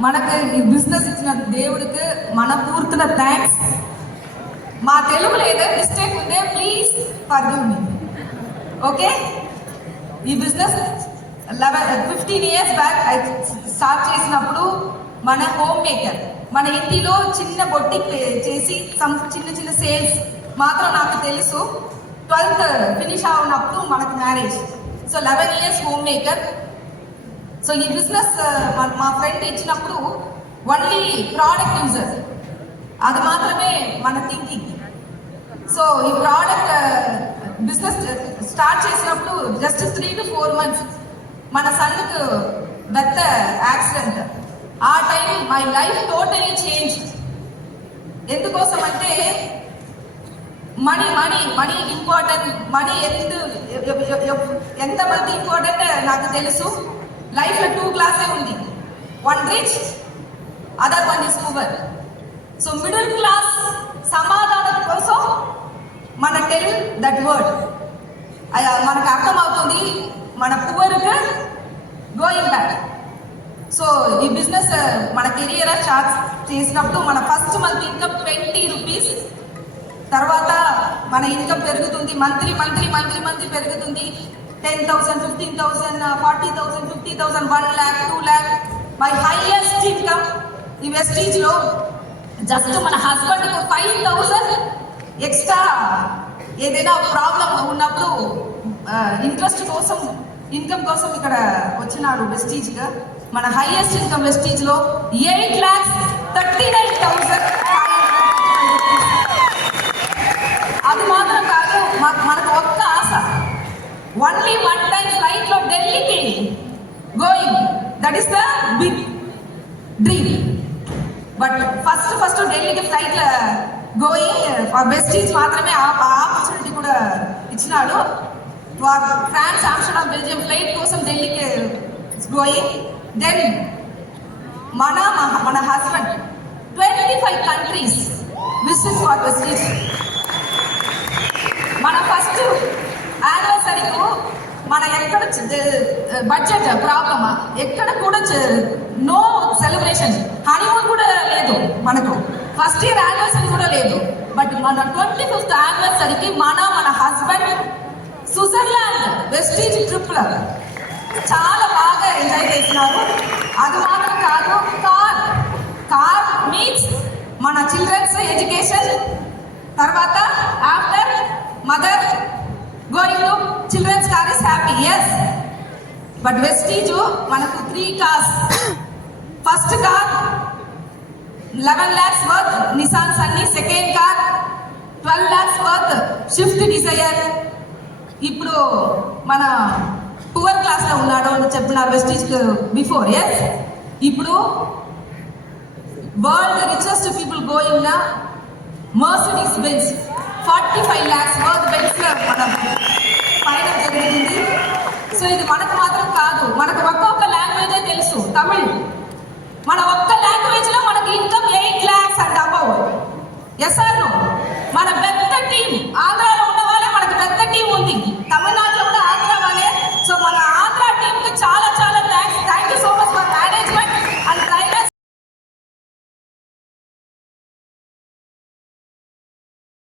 మనకు ఈ బిజినెస్ ఇచ్చిన దేవుడికి మన పూర్తిన థ్యాంక్స్ మా తెలుగులో ఏదో మిస్టేక్ ఉంటే ప్లీజ్ ఫర్గివ్ మీ ఓకే ఈ business eleven fifteen years back start చేసినప్పుడు మన హోమ్ మేకర్ మన ఇంటిలో చిన్న బొట్టి చేసి సమ్ చిన్న చిన్న సేల్స్ మాత్రం నాకు తెలుసు. ట్వెల్త్ ఫినిష్ అవునప్పుడు మనకు marriage so eleven years home maker so ఈ బిజినెస్ uh, మా ఫ్రెండ్ ఇచ్చినప్పుడు ఓన్లీ ప్రోడక్ట్ యూజర్ అది మాత్రమే మన థింకింగ్ సో ఈ ప్రోడక్ట్ బిజినెస్ స్టార్ట్ చేసినప్పుడు just three to four months మన సన్కు పెద్ద యాక్సిడెంట్ ఆ time my life totally change ఎందుకోసం అంటే money money money important money ఎంత ఎంత మంది ఇంపార్టెంట్ నాకు తెలుసు. లైఫ్లో టూ క్లాసే ఉంది. One rich other one is poor so middle class సమాధానం కోసం మన టెల్ దట్ వర్డ్ మనకు అర్థమవుతుంది మన పువర్కి గోయింగ్ బ్యాక్ సో ఈ బిజినెస్ uh, మన కెరియర్ స్టార్ట్ చేసినప్పుడు మన first month income twenty rupees తర్వాత మన ఇన్కమ్ పెరుగుతుంది మంత్లీ మంత్లీ మంత్లీ మంత్లీ పెరుగుతుంది. Ten thousand fifteen thousand forty thousand fifty thousand one lakh two lakh my highest income ఈ వెస్టీజ్లో జస్ట్ మన హస్బెండ్కి ఫైవ్ థౌసండ్ ఎక్స్ట్రా ఏదైనా ప్రాబ్లం ఉన్నప్పుడు ఇంట్రెస్ట్ కోసం ఇన్కమ్ కోసం ఇక్కడ వచ్చినాడు వెస్టీజ్గా మన highest income వెస్టీజ్లో eight lakhs thirty nine thousand అది మాత్రం కాదు మా- మనకు ఒక్క ఆశ ఓన్లీ వన్ టైం ఫ్లైట్లో ఢిల్లీకి going that is the big dream but first first ఢిల్లీకి ఫ్లైట్ గోయింగ్ వెస్టీజ్ మాత్రమే ఆ ఆపర్చునిటీ కూడా ఇచ్చినాడు. వా- ఫ్రాన్స్ ఆమ్స్టర్డామ్ బెల్జియం ఫ్లైట్ కోసం ఢిల్లీకి గోయింగ్ దెన్ మన మన- మన husband twenty five countries visit for Vestige మన ఫస్ట్ యానివర్సరీకు మన ఎక్కడ బడ్జెట్ ప్రాబ్లమా ఎక్కడ కూడా నో సెలబ్రేషన్ హనీమూన్ కూడా లేదు మనకు. ఫస్ట్ ఇయర్ యానివర్సరీ కూడా లేదు. బట్ మన ట్వంటీ ఫిఫ్త్ యానివర్సరీకి మన మన హస్బెండ్ స్విట్జర్లాండ్ వెస్టీజ్ ట్రిప్ చాలా బాగా ఎంజాయ్ చేసినారు. అది మాత్రం కాదు కార్ కార్ మీన్స్ మన చిల్డ్రన్స్ ఎడ్యుకేషన్ తర్వాత after mother going to children's car is happy yes but Vestige మనకు three cars first car eleven lakhs worth Nissan Sunny second car twelve lakhs worth Swift Dzire ఇప్పుడు మన poor క్లాస్లో ఉన్నాడు అని చెప్తున్నారు Vestige before yes ఇప్పుడు world richest people going నా Mercedes Benz forty five lakhs worth best మనం పైన జరుగుతుంది సో ఇది మనకు మాత్రం కాదు. మనకు ఒక్కొక్క లాంగ్వేజే తెలుసు. తమిళ్. మన ఒక్క లాంగ్వేజ్లో మనకి income eight lakhs and above S R మన పెద్ద టీం ఆదా